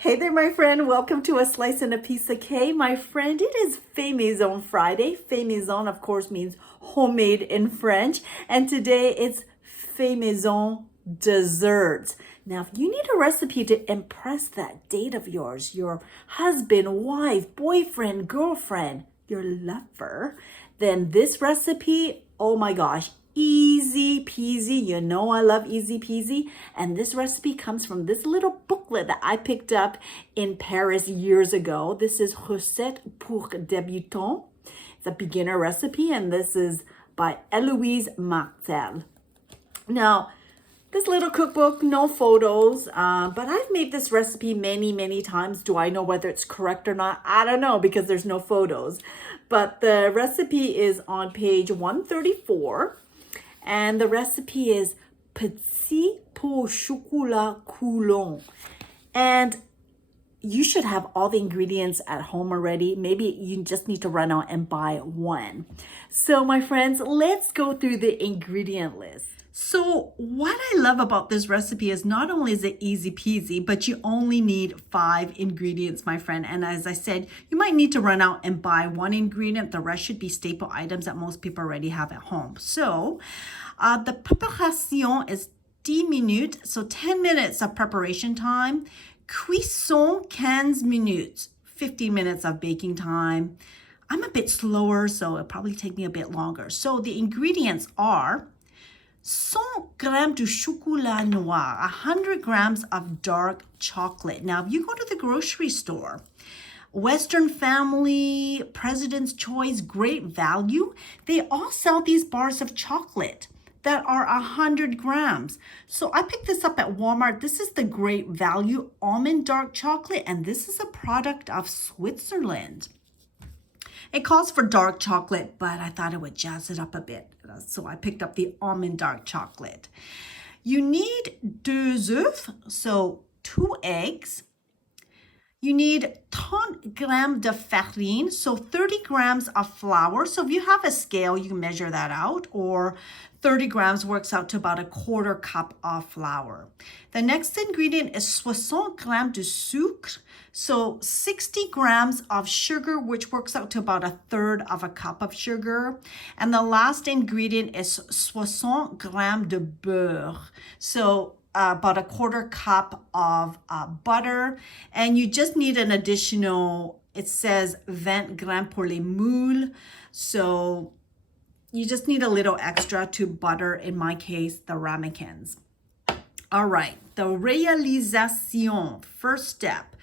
Hey there, my friend. Welcome to A Slice and a Piece of Cake. My friend, it is Fait Maison Friday. Fait Maison, of course, means homemade in French. And today it's Fait Maison desserts. Now, if you need a recipe to impress that date of yours, your husband, wife, boyfriend, girlfriend, your lover, then this recipe, oh my gosh, easy peasy. You know I love easy peasy. And this recipe comes from this little booklet that I picked up in Paris years ago. This is Recettes pour débutants. It's a beginner recipe, and this is by Eloise Martel. Now, this little cookbook, no photos, but I've made this recipe many times. Do I know whether it's correct or not? I don't know because there's no photos. But the recipe is on page 134. And the recipe is Petit Pots Chocolat Coulant. And you should have all the ingredients at home already. Maybe you just need to run out and buy one. So my friends, let's go through the ingredient list. So what I love about this recipe is not only is it easy peasy, but you only need 5 ingredients, my friend. And as I said, you might need to run out and buy one ingredient. The rest should be staple items that most people already have at home. So the préparation is 10 minutes, so 10 minutes of preparation time. Cuisson 15 minutes, 15 minutes of baking time. I'm a bit slower, so it'll probably take me a bit longer. So the ingredients are 100 grams de chocolat noir, 100 grams of dark chocolate. Now, if you go to the grocery store, Western Family, President's Choice, Great Value, they all sell these bars of chocolate that are 100 grams. So I picked this up at Walmart. This is the Great Value Almond Dark Chocolate, and this is a product of Switzerland. It calls for dark chocolate, but I thought it would jazz it up a bit. So I picked up the almond dark chocolate. You need 2 œufs, so 2 eggs. You need 30 grams de farine, so 30 grams of flour. So if you have a scale, you can measure that out, or 30 grams works out to about 1/4 cup of flour. The next ingredient is 60 grams de sucre, so 60 grams of sugar, which works out to about 1/3 cup of sugar. And the last ingredient is 60 grams de beurre, so about 1/4 cup of butter. And you just need an additional, it says 20 grams pour les moules, so you just need a little extra to butter, in my case, the ramekins. All right, the réalisation, first step.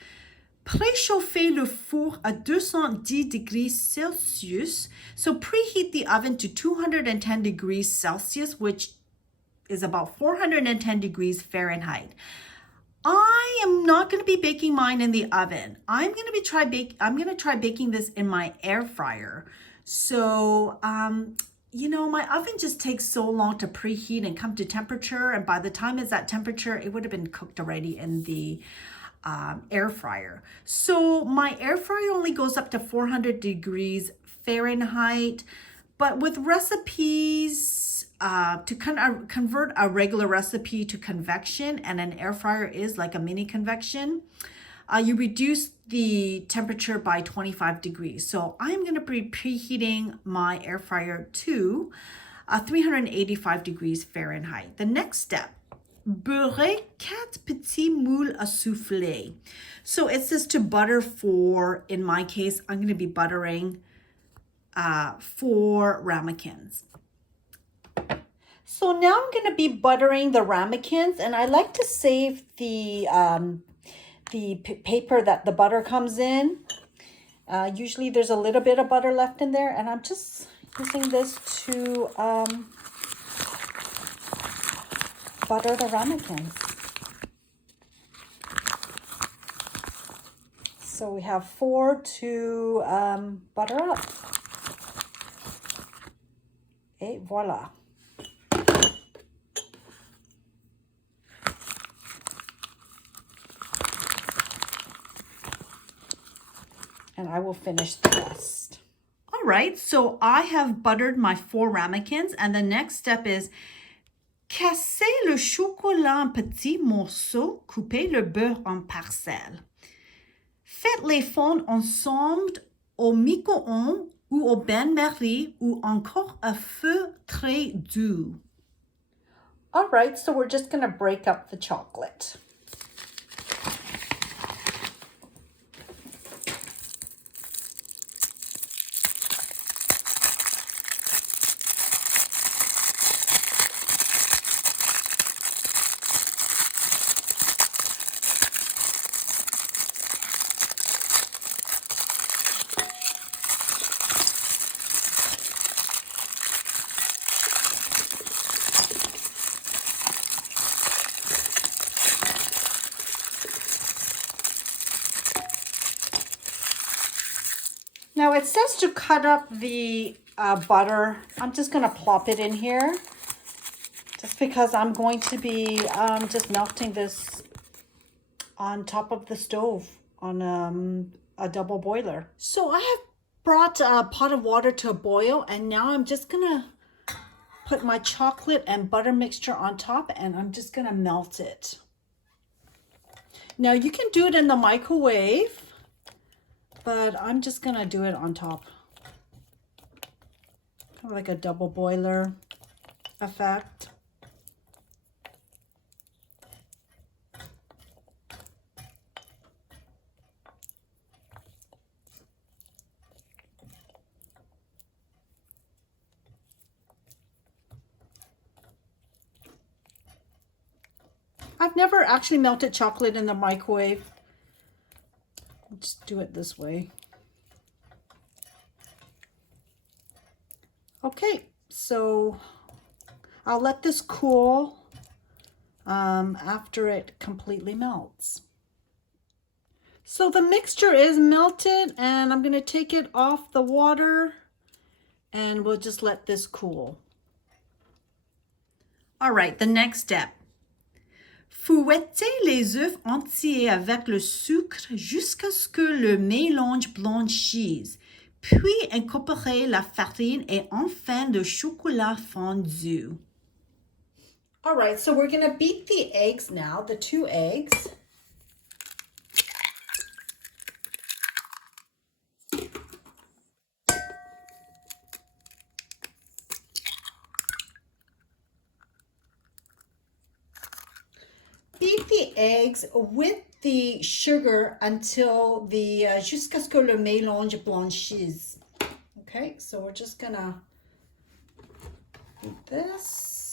Préchauffer le four à 210 degrees Celsius. So preheat the oven to 210 degrees Celsius, which is about 410 degrees Fahrenheit. I am not going to be baking mine in the oven. I'm going to try baking this in my air fryer. So, you know, my oven just takes so long to preheat and come to temperature. And by the time it's at temperature, it would have been cooked already in the air fryer. So my air fryer only goes up to 400 degrees Fahrenheit. But with recipes, to convert a regular recipe to convection, and an air fryer is like a mini convection, you reduce the temperature by 25 degrees. So I'm going to be preheating my air fryer to 385 degrees Fahrenheit. The next step, beurrer 4 petits moules à souffler. So it says to butter 4. In my case, I'm going to be buttering 4 ramekins. So now I'm going to be buttering the ramekins, and I like to save the paper that the butter comes in. Usually there's a little bit of butter left in there, and I'm just using this to butter the ramekins. So we have 4 to butter up. Et voila. And I will finish the rest. All right, so I have buttered my 4 ramekins, and the next step is Cassez le chocolat en petits morceaux, coupez le beurre en parcelles. Faites-les fondre ensemble au micro-ondes ou au bain-marie ou encore à feu très doux. All right, so we're just gonna break up the chocolate. Now it says to cut up the butter. I'm just gonna plop it in here just because I'm going to be just melting this on top of the stove on a double boiler. So I have brought a pot of water to a boil, and now I'm just gonna put my chocolate and butter mixture on top, and I'm just gonna melt it. Now you can do it in the microwave, but I'm just gonna do it on top. Kind of like a double boiler effect. I've never actually melted chocolate in the microwave. I'll just do it this way. Okay, so I'll let this cool after it completely melts. So the mixture is melted, and I'm going to take it off the water, and we'll just let this cool. All right, the next step. Fouettez les œufs entiers avec le sucre jusqu'à ce que le mélange blanchisse, puis incorporez la farine et enfin le chocolat fondu. All right, so we're gonna beat the eggs now, the 2 eggs. Beat the eggs with the sugar until the jusqu'à ce que le mélange blanchisse. Okay, so we're just gonna beat this.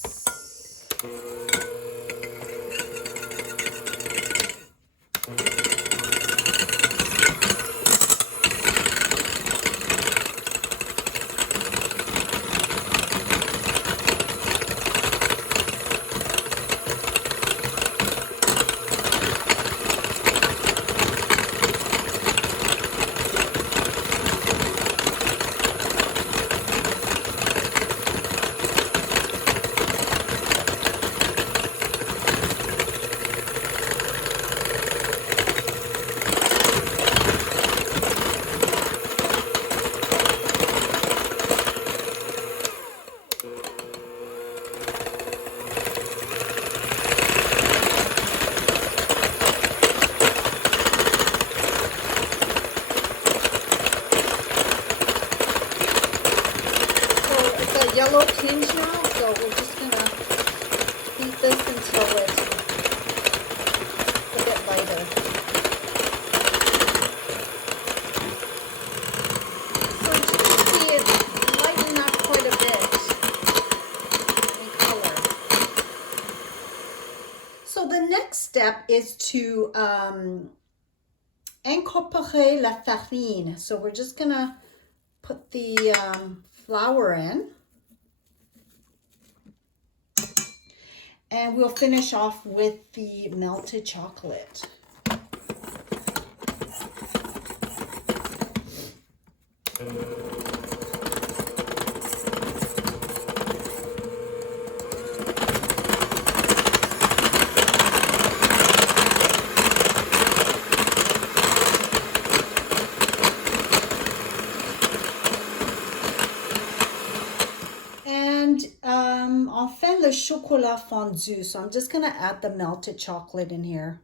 Yellow tinge now, so we're just gonna beat this until it's a bit lighter. So as you can see, it's lightened up quite a bit in color. So the next step is to incorporer la farine. So we're just gonna put the flour in. And we'll finish off with the melted chocolate. Enfin, le the chocolat fondue. So I'm just going to add the melted chocolate in here.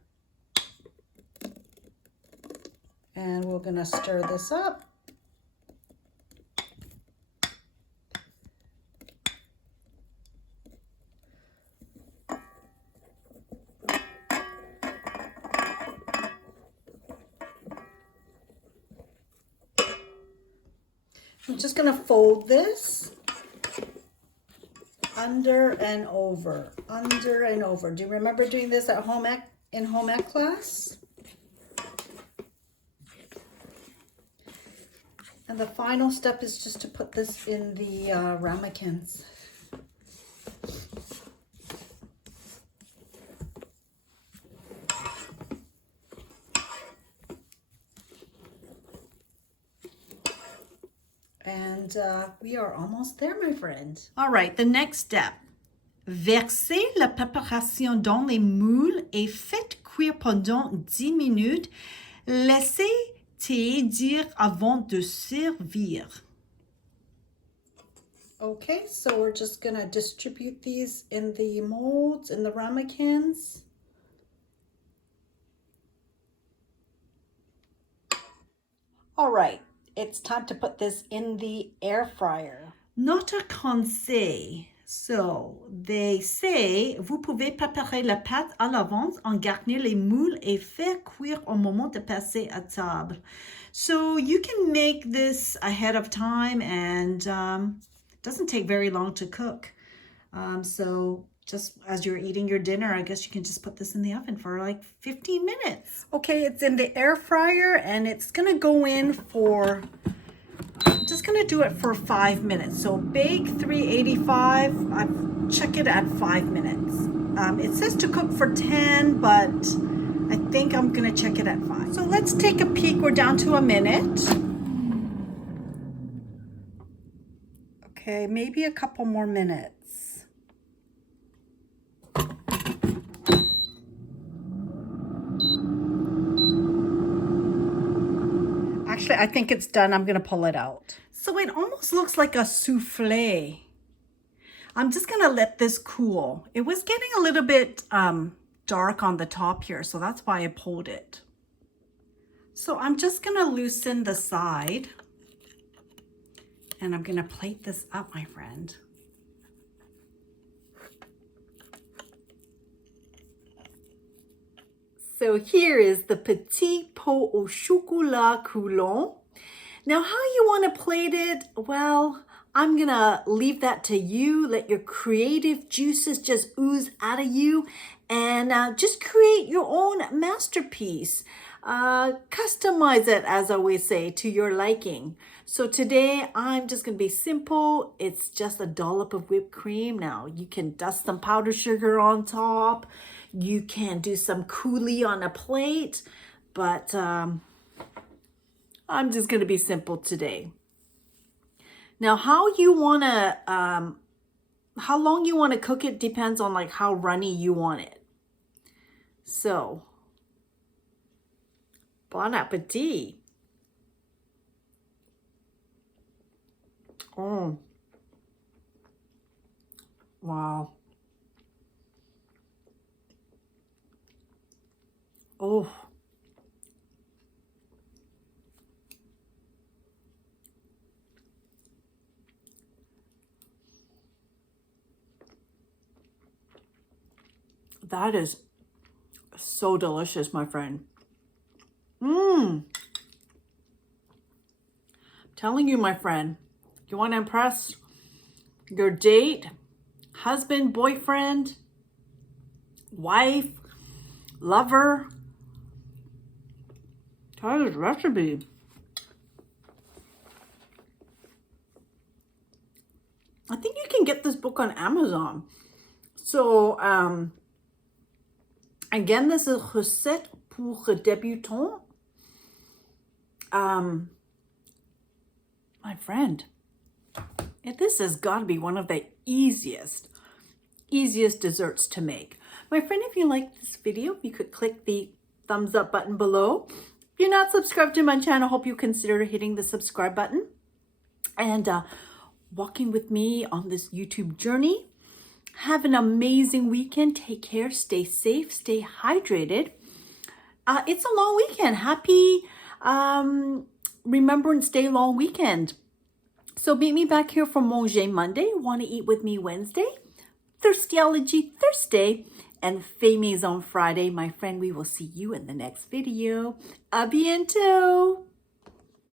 And we're going to stir this up. I'm just going to fold this under and over, under and over. Do you remember doing this at home ec in home ec class? And the final step is just to put this in the ramekins. And we are almost there, my friend. All right, the next step. Versez la préparation dans les moules et faites cuire pendant 10 minutes. Laissez tiédir avant de servir. Okay, so we're just gonna distribute these in the molds, in the ramekins. All right. It's time to put this in the air fryer. Notre conseil. So, they say, vous pouvez préparer la pâte à l'avance, en garnir les moules et faire cuire au moment de passer à table. So, you can make this ahead of time and it doesn't take very long to cook. So, just as you're eating your dinner, I guess you can just put this in the oven for like 15 minutes. Okay, it's in the air fryer and it's gonna go in for, I'm just gonna do it for 5 minutes. So bake 385, I've checked it at 5 minutes. It says to cook for 10, but I think I'm gonna check it at 5. So let's take a peek, we're down to a minute. Okay, maybe a couple more minutes. Actually, I think it's done. I'm going to pull it out. So it almost looks like a souffle. I'm just going to let this cool. It was getting a little bit dark on the top here, so that's why I pulled it. So I'm just going to loosen the side. And I'm going to plate this up, my friend. So here is the Petit Pot au Chocolat Coulant. Now how you want to plate it? Well, I'm going to leave that to you. Let your creative juices just ooze out of you and just create your own masterpiece. Customize it, as I always say, to your liking. So today I'm just going to be simple. It's just a dollop of whipped cream. Now you can dust some powdered sugar on top. You can do some coulis on a plate, but I'm just going to be simple today. Now, how you want to, how long you want to cook it depends on like how runny you want it. So, bon appetit. Oh, wow. Oh, that is so delicious, my friend. Telling you, my friend, you want to impress your date, husband, boyfriend, wife, lover, try this recipe. I think you can get this book on Amazon. So, again, this is Recette pour débutants. My friend, this has got to be one of the easiest desserts to make. My friend, if you like this video, you could click the thumbs up button below. If you're not subscribed to my channel, hope you consider hitting the subscribe button and walking with me on this YouTube journey. Have an amazing weekend. Take care. Stay safe. Stay hydrated. It's a long weekend. Happy Remembrance Day long weekend. So meet me back here for Manger Monday. Want to eat with me Wednesday? Thirstyology Thursday. And Fait Maison Friday. My friend, we will see you in the next video. A bientôt.